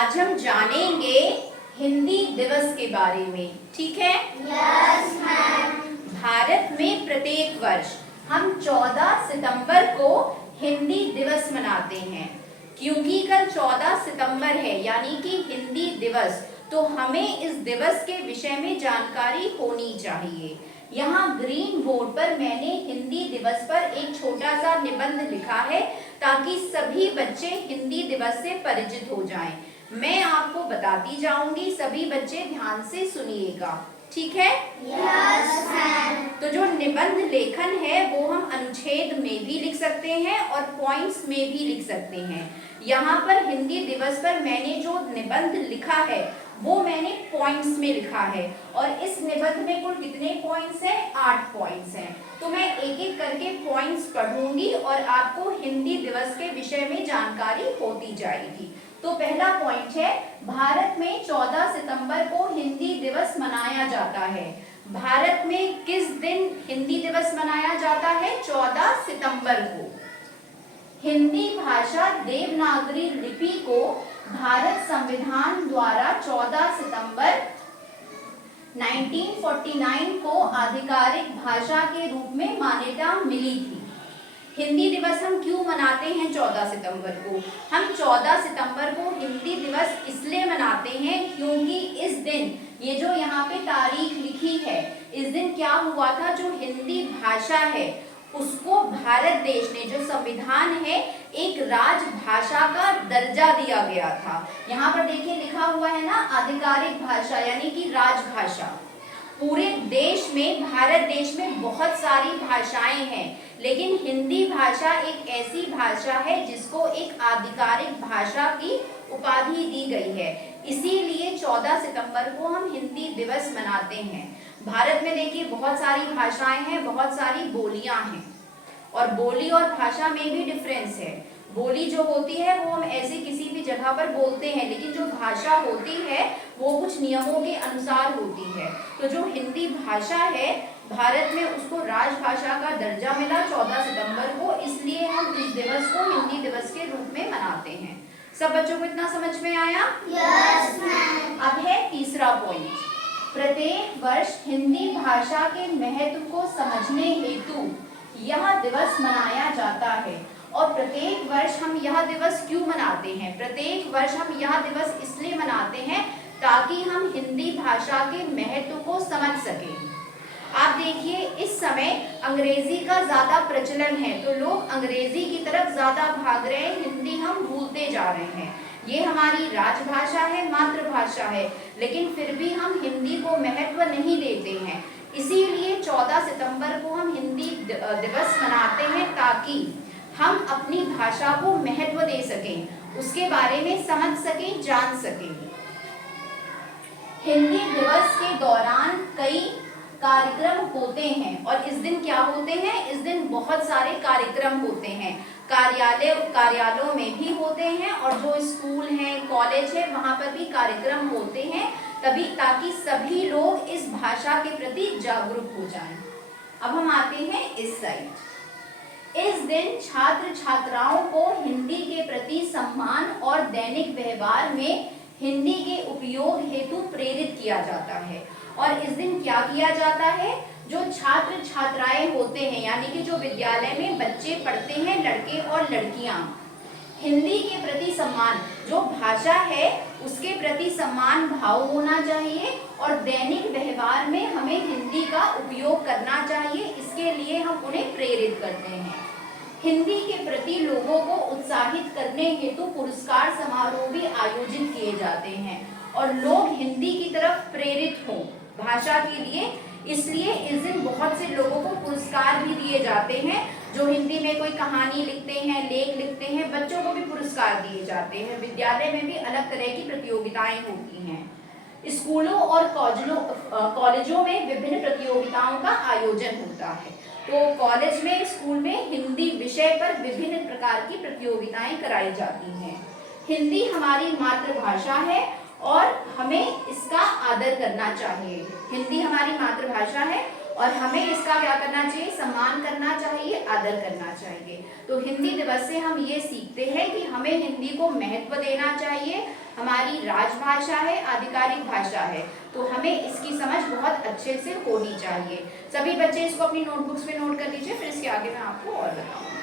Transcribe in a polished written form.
आज हम जानेंगे हिंदी दिवस के बारे में। ठीक है? Yes ma'am. भारत में प्रत्येक वर्ष हम 14 सितंबर को हिंदी दिवस मनाते हैं। क्योंकि कल 14 सितंबर है यानी कि हिंदी दिवस, तो हमें इस दिवस के विषय में जानकारी होनी चाहिए। यहाँ ग्रीन बोर्ड पर मैंने हिंदी दिवस पर एक छोटा सा निबंध लिखा है ताकि सभी बच्चे हिंदी दिवस से परिचित हो जाएं। मैं आपको बताती जाऊंगी, सभी बच्चे ध्यान से सुनिएगा। ठीक है? Yes ma'am. तो जो निबंध लेखन है वो हम अनुच्छेद में भी लिख सकते हैं और पॉइंट्स में भी लिख सकते हैं। यहाँ पर हिंदी दिवस पर मैंने जो निबंध लिखा है वो मैंने पॉइंट्स में लिखा है। और इस निबंध में कुल कितने पॉइंट्स हैं? 8 पॉइंट्स हैं। तो मैं एक एक करके पॉइंट्स पढ़ूंगी और आपको हिंदी दिवस के विषय में जानकारी होती जाएगी। तो पहला पॉइंट है, भारत में 14 सितंबर को हिंदी दिवस मनाया जाता है। भारत में किस दिन हिंदी दिवस मनाया जाता है? 14 सितंबर को। हिंदी भाषा देवनागरी लिपि को भारत संविधान द्वारा 14 सितंबर 1949 को आधिकारिक भाषा के रूप में मान्यता मिली थी। हिंदी दिवस हम क्यों मनाते हैं 14 सितंबर को? हम 14 सितंबर को हिंदी दिवस इसलिए मनाते हैं क्योंकि इस दिन, ये जो यहाँ पे तारीख लिखी है, इस दिन क्या हुआ था, जो हिंदी भाषा है उसको भारत देश ने, जो संविधान है, एक राजभाषा का दर्जा दिया गया था। यहाँ पर देखिए लिखा हुआ है ना, आधिकारिक भाषा यानी कि राजभाषा। पूरे देश में, भारत देश में बहुत सारी भाषाएं हैं, लेकिन हिंदी भाषा एक ऐसी भाषा है जिसको एक आधिकारिक भाषा की उपाधि दी गई है। इसीलिए 14 सितंबर को हम हिंदी दिवस मनाते हैं। भारत में देखिए बहुत सारी भाषाएं हैं, बहुत सारी बोलियां हैं, और बोली और भाषा में भी डिफरेंस है। बोली जो होती है वो हम ऐसे किसी भी जगह पर बोलते हैं, लेकिन जो भाषा होती है वो कुछ नियमों के अनुसार होती है। तो जो हिंदी भाषा है भारत में, उसको राजभाषा का दर्जा मिला 14 सितंबर को, इसलिए हम इस दिवस को हिंदी दिवस के रूप में मनाते हैं। सब बच्चों को इतना समझ में आया? Yes ma'am. अब है तीसरा पॉइंट, प्रत्येक वर्ष हिंदी भाषा के महत्व को समझने हेतु यह दिवस मनाया जाता है। और प्रत्येक वर्ष हम यह दिवस क्यों मनाते हैं? प्रत्येक वर्ष हम यह दिवस इसलिए मनाते हैं ताकि हम हिंदी भाषा के महत्व को समझ सकें। आप देखिए इस समय अंग्रेजी का ज्यादा प्रचलन है, तो लोग अंग्रेजी की तरफ ज्यादा भाग रहे हैं, हिंदी हम भूलते जा रहे हैं। ये हमारी राजभाषा है, मातृभाषा है, लेकिन फिर भी हम हिंदी को महत्व नहीं देते हैं। इसीलिए 14 सितंबर को हम हिंदी दिवस मनाते हैं ताकि हम अपनी भाषा को महत्व दे सकें, उसके बारे में समझ सकें, जान सकें। हिंदी दिवस के दौरान कई कार्यक्रम होते हैं, और इस दिन क्या होते हैं? इस दिन बहुत सारे कार्यक्रम होते हैं। कार्यालयों में भी होते हैं, और जो स्कूल हैं, कॉलेज है, वहाँ पर भी कार्यक्रम होते हैं, तभी ताकि सभी लोग इस भाषा के प्रति जागरूक हो जाएं। अब हम आते हैं इस साइड। इस दिन छात्र छात्राओं को हिंदी के प्रति सम्मान और दैनिक व्यवहार में हिंदी के उपयोग हेतु प्रेरित किया जाता है। और इस दिन क्या किया जाता है? जो छात्र छात्राएं होते हैं, यानी कि जो विद्यालय में बच्चे पढ़ते हैं, लड़के और लड़कियां, हिंदी के प्रति सम्मान, जो भाषा है उसके प्रति सम्मान भाव होना चाहिए, और दैनिक व्यवहार में हमें हिंदी का उपयोग करना चाहिए। इसके लिए हम उन्हें प्रेरित करते हैं। हिंदी के प्रति लोगों को उत्साहित करने हेतु पुरस्कार समारोह भी आयोजित किए जाते हैं, और लोग हिंदी की तरफ प्रेरित हों भाषा के लिए, इसलिए इस दिन बहुत से लोगों को पुरस्कार भी दिए जाते हैं। जो हिंदी में कोई कहानी लिखते हैं, लेख लिखते हैं, बच्चों को भी पुरस्कार दिए जाते हैं। विद्यालय में भी अलग तरह की प्रतियोगिताएं होती हैं। स्कूलों और कॉलेजों में विभिन्न प्रतियोगिताओं का आयोजन होता है। तो कॉलेज में, स्कूल में हिंदी विषय पर विभिन्न प्रकार की प्रतियोगिताएं कराई जाती हैं। हिंदी हमारी मातृभाषा है और हमें इसका आदर करना चाहिए। हिंदी हमारी मातृभाषा है और हमें इसका क्या करना चाहिए? सम्मान करना चाहिए, आदर करना चाहिए। तो हिंदी दिवस से हम ये सीखते हैं कि हमें हिंदी को महत्व देना चाहिए, हमारी राजभाषा है, आधिकारिक भाषा है, तो हमें इसकी समझ बहुत अच्छे से होनी चाहिए। सभी बच्चे इसको अपनी नोटबुक्स में नोट कर लीजिए, फिर इसके आगे मैं आपको और बताऊंगी।